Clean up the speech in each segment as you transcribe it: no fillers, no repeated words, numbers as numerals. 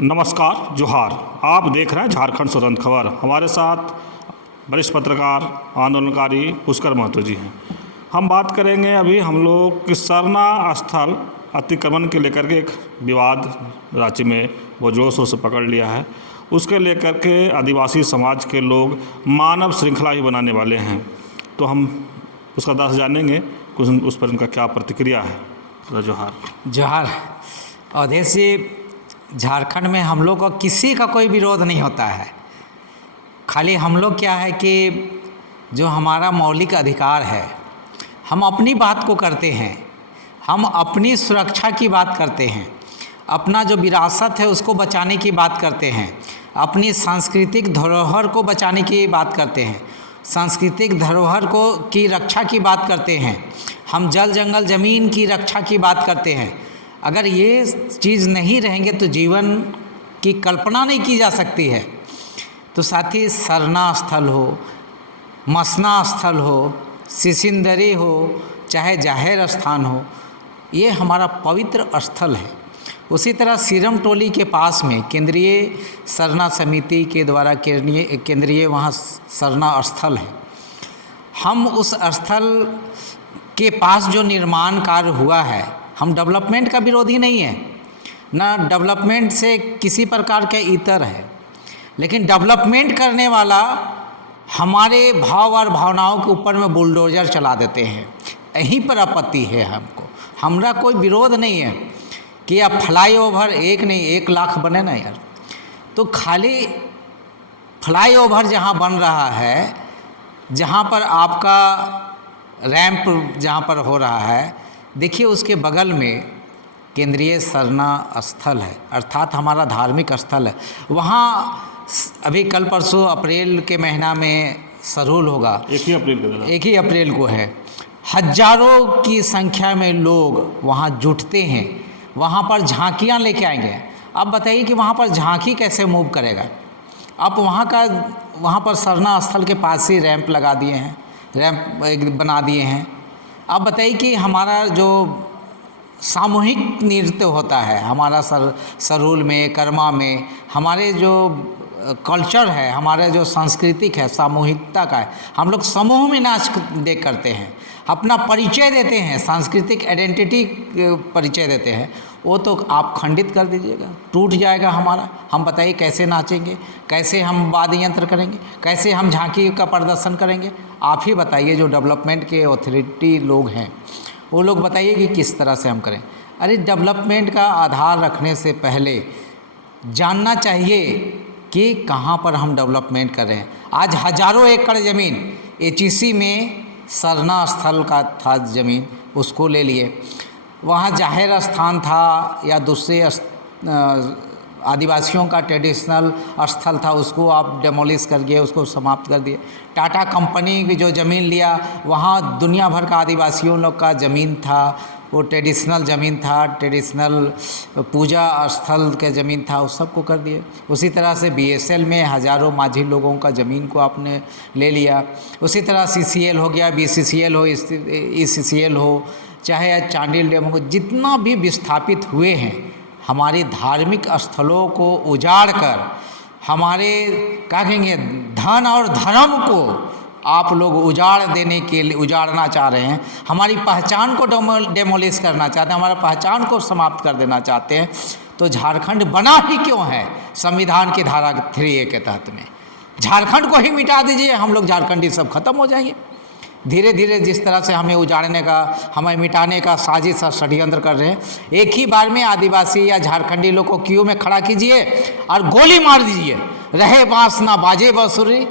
नमस्कार, जोहार। आप देख रहे हैं झारखंड तुरंत खबर। हमारे साथ वरिष्ठ पत्रकार आंदोलनकारी पुष्कर महतो जी हैं। हम बात करेंगे अभी हम लोग कि सरना स्थल अतिक्रमण के लेकर के एक विवाद रांची में वो जोर शोर से पकड़ लिया है। उसके लेकर के आदिवासी समाज के लोग मानव श्रृंखला ही बनाने वाले हैं। तो हम उसका दास जानेंगे कुछ उस पर उनका क्या प्रतिक्रिया है। तो जोहार। जोहार। अवधेश जी, झारखंड में हम लोग का किसी का कोई विरोध नहीं होता है। खाली हम लोग क्या है कि जो हमारा मौलिक अधिकार है, हम अपनी बात को करते हैं, हम अपनी सुरक्षा की बात करते हैं, अपना जो विरासत है उसको बचाने की बात करते हैं, अपनी सांस्कृतिक धरोहर को बचाने की बात करते हैं, सांस्कृतिक धरोहर को की रक्षा की बात करते हैं, हम जल जंगल ज़मीन की रक्षा की बात करते हैं। अगर ये चीज़ नहीं रहेंगे तो जीवन की कल्पना नहीं की जा सकती है। तो साथ ही सरना स्थल हो, मसना स्थल हो, सिसिंदरी हो, चाहे जाहिर स्थान हो, ये हमारा पवित्र स्थल है। उसी तरह सीरम टोली के पास में केंद्रीय सरना समिति के द्वारा केंद्रीय वहाँ सरना स्थल है। हम उस स्थल के पास जो निर्माण कार्य हुआ है, हम डेवलपमेंट का विरोधी नहीं है, ना डेवलपमेंट से किसी प्रकार के इतर है, लेकिन डेवलपमेंट करने वाला हमारे भाव और भावनाओं के ऊपर में बुलडोजर चला देते हैं। यहीं पर आपत्ति है हमको। हमरा कोई विरोध नहीं है कि अब फ्लाईओवर एक नहीं 1 लाख बने ना यार। तो खाली फ्लाईओवर जहाँ बन रहा है, जहाँ पर आपका रैंप जहाँ पर हो रहा है, देखिए उसके बगल में केंद्रीय सरना स्थल है, अर्थात हमारा धार्मिक स्थल है। वहाँ अभी कल परसों अप्रैल के महीना में सरहुल होगा। 1 ही अप्रैल को है। हजारों की संख्या में लोग वहाँ जुटते हैं, वहाँ पर झांकियाँ लेके आएंगे। अब बताइए कि वहाँ पर झांकी कैसे मूव करेगा। आप वहाँ पर सरना स्थल के पास ही रैंप लगा दिए हैं, रैंप बना दिए हैं। अब बताइए कि हमारा जो सामूहिक नृत्य होता है हमारा सरहुल में, कर्मा में, हमारे जो कल्चर है, हमारे जो सांस्कृतिक है, सामूहिकता का है, हम लोग समूह में नाच करते हैं, अपना परिचय देते हैं, सांस्कृतिक आइडेंटिटी परिचय देते हैं। वो तो आप खंडित कर दीजिएगा, टूट जाएगा हमारा। हम बताइए कैसे नाचेंगे, कैसे हम वाद्य यंत्र करेंगे, कैसे हम झांकी का प्रदर्शन करेंगे। आप ही बताइए, जो डेवलपमेंट के अथॉरिटी लोग हैं वो लोग बताइए कि किस तरह से हम करें। अरे डेवलपमेंट का आधार रखने से पहले जानना चाहिए कि कहाँ पर हम डेवलपमेंट कर रहे हैं। आज हजारों एकड़ ज़मीन एचईसी में सरना स्थल का था ज़मीन, उसको ले लिए। वहाँ जाहिर स्थान था या दूसरे आदिवासियों का ट्रेडिशनल स्थल था, उसको आप डेमोलिश कर दिए, उसको समाप्त कर दिए। टाटा कंपनी की जो ज़मीन लिया, वहाँ दुनिया भर का आदिवासियों लोग का ज़मीन था, वो ट्रेडिशनल ज़मीन था, ट्रेडिशनल पूजा स्थल के ज़मीन था, उस सबको कर दिए। उसी तरह से बीएसएल में हज़ारों माझी लोगों का ज़मीन को आपने ले लिया। उसी तरह सीसीएल हो गया, बीसीसीएल हो, ईसीसीएल हो, चाहे चांडिल डैम हो, जितना भी विस्थापित हुए हैं हमारे धार्मिक स्थलों को उजाड़ कर, हमारे क्या कहेंगे धन और धर्म को आप लोग उजाड़ देने के लिए उजाड़ना चाह रहे हैं। हमारी पहचान को डेमोलिश करना चाहते हैं, हमारा पहचान को समाप्त कर देना चाहते हैं। तो झारखंड बना ही क्यों है संविधान की धारा 3A के तहत में? झारखंड को ही मिटा दीजिए, हम लोग झारखंडी सब खत्म हो जाएंगे। धीरे धीरे जिस तरह से हमें उजाड़ने का, हमें मिटाने का साजिश और षड्यंत्र कर रहे हैं, एक ही बार में आदिवासी या झारखंडी लोग को क्यू में खड़ा कीजिए और गोली मार दीजिए। रहे बांस ना बाजे बांसुरी।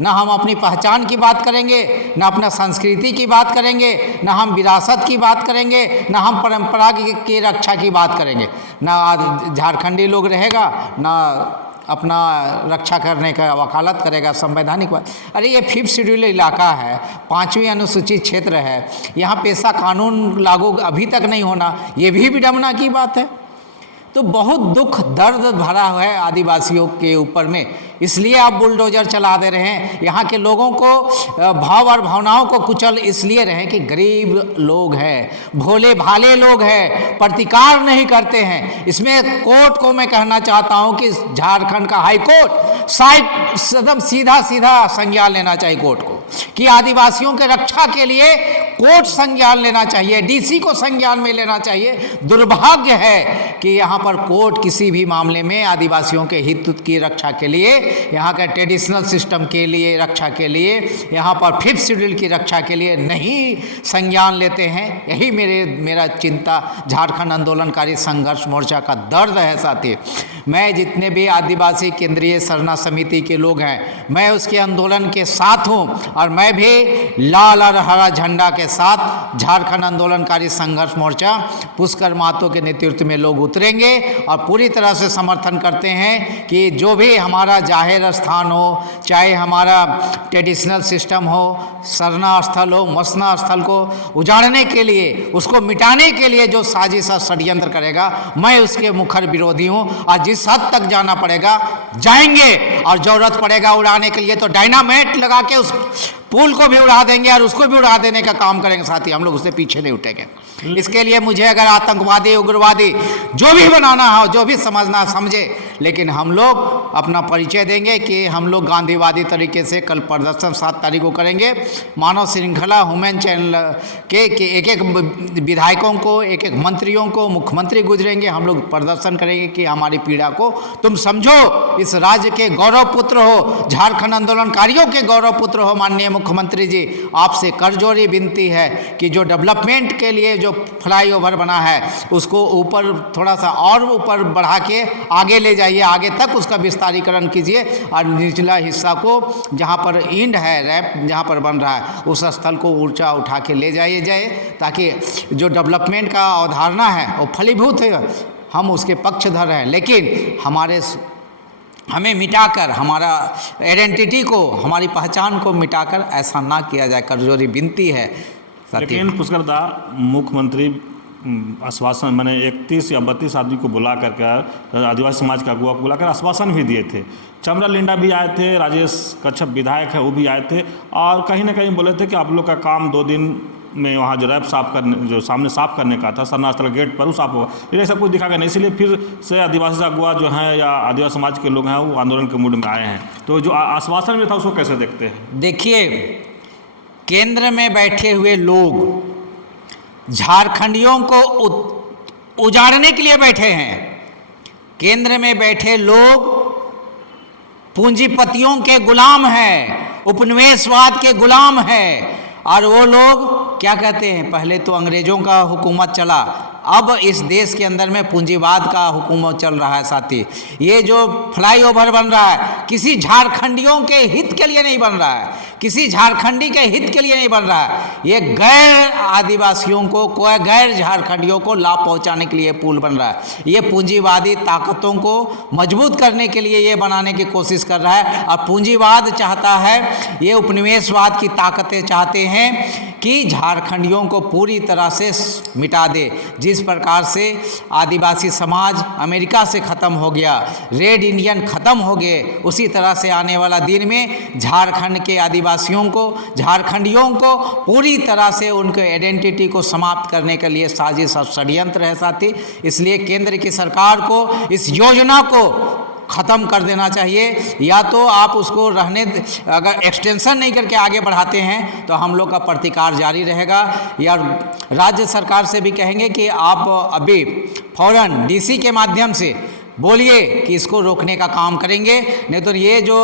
ना हम अपनी पहचान की बात करेंगे, ना अपना संस्कृति की बात करेंगे, ना हम विरासत की बात करेंगे, ना हम परंपरा की रक्षा की बात करेंगे। ना झारखंडी लोग रहेगा, ना अपना रक्षा करने का वकालत करेगा संवैधानिक बात। अरे ये 5th शेड्यूल इलाका है, 5वीं अनुसूचित क्षेत्र है, यहाँ पेशा कानून लागू अभी तक नहीं होना, ये भी विडंबना की बात है। तो बहुत दुख दर्द भरा है आदिवासियों के ऊपर में, इसलिए आप बुलडोजर चला दे रहे हैं। यहाँ के लोगों को भाव और भावनाओं को कुचल इसलिए रहे कि गरीब लोग हैं, भोले भाले लोग हैं, प्रतिकार नहीं करते हैं। इसमें कोर्ट को मैं कहना चाहता हूँ कि झारखंड का हाई कोर्ट एकदम सीधा सीधा संज्ञान लेना चाहिए कोर्ट को, कि आदिवासियों के रक्षा के लिए कोर्ट संज्ञान लेना चाहिए, डीसी को संज्ञान में लेना चाहिए। दुर्भाग्य है कि यहाँ पर कोर्ट किसी भी मामले में आदिवासियों के हित की रक्षा के लिए, यहाँ के ट्रेडिशनल सिस्टम के लिए रक्षा के लिए, यहाँ पर 5th शेड्यूल की रक्षा के लिए नहीं संज्ञान लेते हैं। यही मेरा चिंता झारखंड आंदोलनकारी संघर्ष मोर्चा का दर्द है। साथी, मैं जितने भी आदिवासी केंद्रीय सरना समिति के लोग हैं, मैं उसके आंदोलन के साथ हूँ और मैं भी लाल और हरा झंडा के साथ झारखंड आंदोलनकारी संघर्ष मोर्चा पुष्कर महतो के नेतृत्व में लोग उतरेंगे और पूरी तरह से समर्थन करते हैं कि जो भी हमारा जाहिर स्थान हो, चाहे हमारा ट्रेडिशनल सिस्टम हो, सरना स्थल हो, मसना स्थल को उजाड़ने के लिए, उसको मिटाने के लिए जो साजिश और षड्यंत्र करेगा, मैं उसके मुखर विरोधी हूँ। और जिस हद तक जाना पड़ेगा जाएंगे, और जरूरत पड़ेगा उड़ाने के लिए तो डायनामाइट लगा के उस पुल को भी उड़ा देंगे और उसको भी उड़ा देने का काम करेंगे। साथी, हम लोग उससे पीछे नहीं उठेंगे। इसके लिए मुझे अगर आतंकवादी, उग्रवादी जो भी बनाना हो, जो भी समझना समझे, लेकिन हम लोग अपना परिचय देंगे कि हम लोग गांधीवादी तरीके से कल प्रदर्शन 7 तारीख को करेंगे। मानव श्रृंखला ह्यूमन चैनल के एक एक विधायकों को, एक एक मंत्रियों को, मुख्यमंत्री गुजरेंगे, हम लोग प्रदर्शन करेंगे कि हमारी पीड़ा को तुम समझो। इस राज्य के गौरव पुत्र हो, झारखंड आंदोलनकारियों के गौरव पुत्र हो माननीय मुख्यमंत्री जी, आपसे करजोरी विनती है कि जो डेवलपमेंट के लिए जो फ्लाईओवर बना है उसको ऊपर थोड़ा सा और ऊपर बढ़ा के आगे ले जाइए, आगे तक उसका विस्तारीकरण कीजिए और निचला हिस्सा को जहाँ पर इंड है, रैप जहाँ पर बन रहा है, उस स्थल को ऊंचा उठा के ले जाए ताकि जो डेवलपमेंट का अवधारणा है वो फलीभूत है। हम उसके पक्षधर हैं, लेकिन हमें मिटाकर, हमारा आइडेंटिटी को, हमारी पहचान को मिटाकर ऐसा ना किया जाए, करजोरी विनती है। लेकिन पुष्कर दा, मुख्यमंत्री आश्वासन, मैंने 31 या 32 आदमी को बुला करके, आदिवासी समाज के अगुआ को बुलाकर आश्वासन भी दिए थे। चमरा लिंडा भी आए थे, राजेश कच्छप विधायक है वो भी आए थे, और कहीं ना कहीं बोले थे कि आप लोग का काम 2 दिन में वहाँ जो रैप साफ करने, जो सामने साफ करने का था सरना स्थल गेट पर, वो साफ होगा। ये सब कुछ दिखा गया नहीं, इसलिए फिर से आदिवासी अगुआ जो हैं या आदिवासी समाज के लोग हैं वो आंदोलन के मूड में आए हैं। तो जो आश्वासन में था उसको कैसे देखते हैं? देखिए, केंद्र में बैठे हुए लोग झारखंडियों को उजाड़ने के लिए बैठे हैं। केंद्र में बैठे लोग पूंजीपतियों के गुलाम हैं, उपनिवेशवाद के गुलाम हैं, और वो लोग क्या कहते हैं, पहले तो अंग्रेजों का हुकूमत चला, अब इस देश के अंदर में पूंजीवाद का हुकूमत चल रहा है। साथी, ये जो फ्लाईओवर बन रहा है किसी झारखंडियों के हित के लिए नहीं बन रहा है, किसी झारखंडी के हित के लिए नहीं बन रहा है। ये गैर आदिवासियों को, गैर झारखंडियों को लाभ पहुंचाने के लिए पुल बन रहा है। ये पूंजीवादी ताकतों को मजबूत करने के लिए ये बनाने की कोशिश कर रहा है। और पूंजीवाद चाहता है, ये उपनिवेशवाद की ताकतें चाहते हैं कि झारखंडियों को पूरी तरह से मिटा दे। जिस प्रकार से आदिवासी समाज अमेरिका से ख़त्म हो गया, रेड इंडियन ख़त्म हो गए, उसी तरह से आने वाला दिन में झारखंड के आदिवासियों को, झारखंडियों को पूरी तरह से उनके आइडेंटिटी को समाप्त करने के लिए साजिश और षड्यंत्र है। साथी, इसलिए केंद्र की सरकार को इस योजना को ख़त्म कर देना चाहिए, या तो आप उसको रहने, अगर एक्सटेंशन नहीं करके आगे बढ़ाते हैं तो हम लोग का प्रतिकार जारी रहेगा। या राज्य सरकार से भी कहेंगे कि आप अभी फौरन डीसी के माध्यम से बोलिए कि इसको रोकने का काम करेंगे, नहीं तो ये जो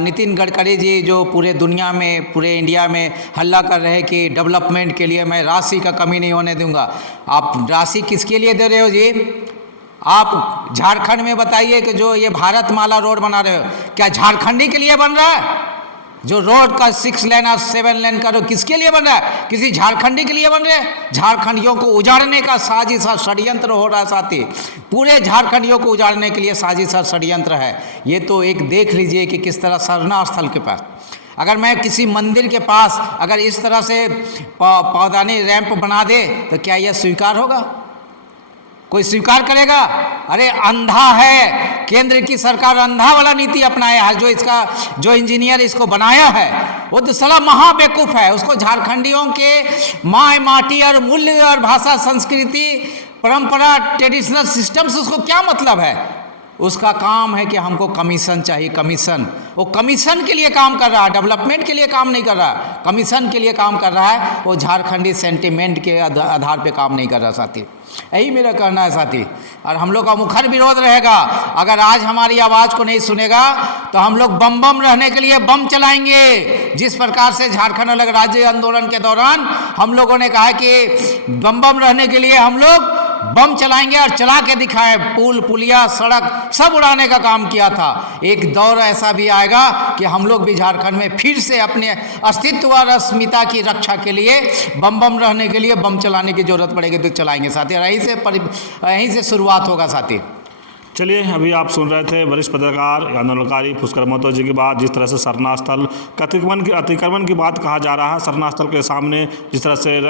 नितिन गडकरी जी जो पूरे दुनिया में, पूरे इंडिया में हल्ला कर रहे हैं कि डेवलपमेंट के लिए मैं राशि का कमी नहीं होने दूंगा, आप राशि किसके लिए दे रहे हो जी? आप झारखंड में बताइए कि जो ये भारत माला रोड बना रहे हो, क्या झारखंडी के लिए बन रहा है? जो रोड का 6 लेन और 7 लेन का रोड किसके लिए बन रहा है? किसी झारखंडी के लिए बन रहे हैं? झारखंडियों को उजाड़ने का साजिश और षड्यंत्र हो रहा है। साथी, पूरे झारखंडियों को उजाड़ने के लिए साजिश और षड्यंत्र है। ये तो एक देख लीजिए कि किस तरह सरना स्थल के पास, अगर मैं किसी मंदिर के पास अगर इस तरह से पौधानी रैंप बना दे तो क्या यह स्वीकार होगा? कोई स्वीकार करेगा? अरे अंधा है, केंद्र की सरकार अंधा वाला नीति अपनाया है। जो इंजीनियर इसको बनाया है वो तो साला महा बेवकूफ है। उसको झारखंडियों के माय माटी और मूल्य और भाषा संस्कृति परंपरा ट्रेडिशनल सिस्टम से उसको क्या मतलब है? उसका काम है कि हमको कमीशन चाहिए, कमीशन। वो कमीशन के लिए काम कर रहा है, डेवलपमेंट के लिए काम नहीं कर रहा है, कमीशन के लिए काम कर रहा है। वो झारखंडी सेंटिमेंट के आधार पे काम नहीं कर रहा साथी। यही मेरा कहना है साथी। और हम लोग का मुखर विरोध रहेगा। अगर आज हमारी आवाज़ को नहीं सुनेगा तो हम लोग बम बम रहने के लिए बम चलाएंगे। जिस प्रकार से झारखंड अलग राज्य आंदोलन के दौरान हम लोगों ने कहा कि बम बम रहने के लिए हम लोग बम चलाएंगे और चला के दिखाए, पुल पुलिया सड़क सब उड़ाने का काम किया था। एक दौर ऐसा भी आएगा कि हम लोग भी झारखंड में फिर से अपने अस्तित्व और अस्मिता की रक्षा के लिए बम बम रहने के लिए बम चलाने की जरूरत पड़ेगी तो चलाएंगे साथी। यहीं से शुरुआत होगा साथी। चलिए, अभी आप सुन रहे थे वरिष्ठ पत्रकार आंदोलनकारी पुष्कर महतो जी की बात। जिस तरह से सरना स्थल अतिक्रमण की बात कहा जा रहा है, सरना स्थल के सामने जिस तरह से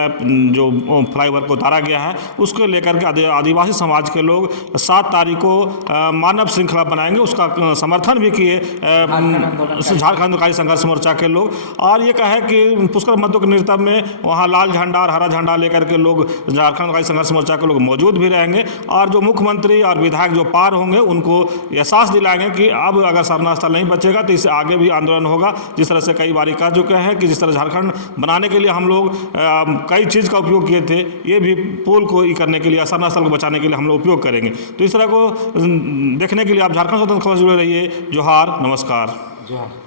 जो फ्लाईओवर को उतारा गया है उसको लेकर के आदिवासी समाज के लोग 7 तारीख को मानव श्रृंखला बनाएंगे। उसका समर्थन भी किए झारखंड आंदोलनकारी संघर्ष मोर्चा के लोग। और ये कहे कि पुष्कर महतो के नेतृत्व में वहाँ लाल झंडा और हरा झंडा लेकर के लोग झारखंड आंदोलनकारी संघर्ष मोर्चा के लोग मौजूद भी रहेंगे। और जो मुख्यमंत्री और विधायक जो पार होंगे उनको एहसास दिलाएंगे कि अब अगर सरना स्थल नहीं बचेगा तो इससे आगे भी आंदोलन होगा। जिस तरह से कई बार कह चुके हैं कि जिस तरह झारखंड बनाने के लिए हम लोग कई चीज़ का उपयोग किए थे, ये भी पुल को करने के लिए, सरना स्थल को बचाने के लिए हम लोग उपयोग करेंगे। तो इस तरह को देखने के लिए आप झारखंड स्वतंत्र खबर से जुड़े रहिए। जोहार, नमस्कार। जोहार।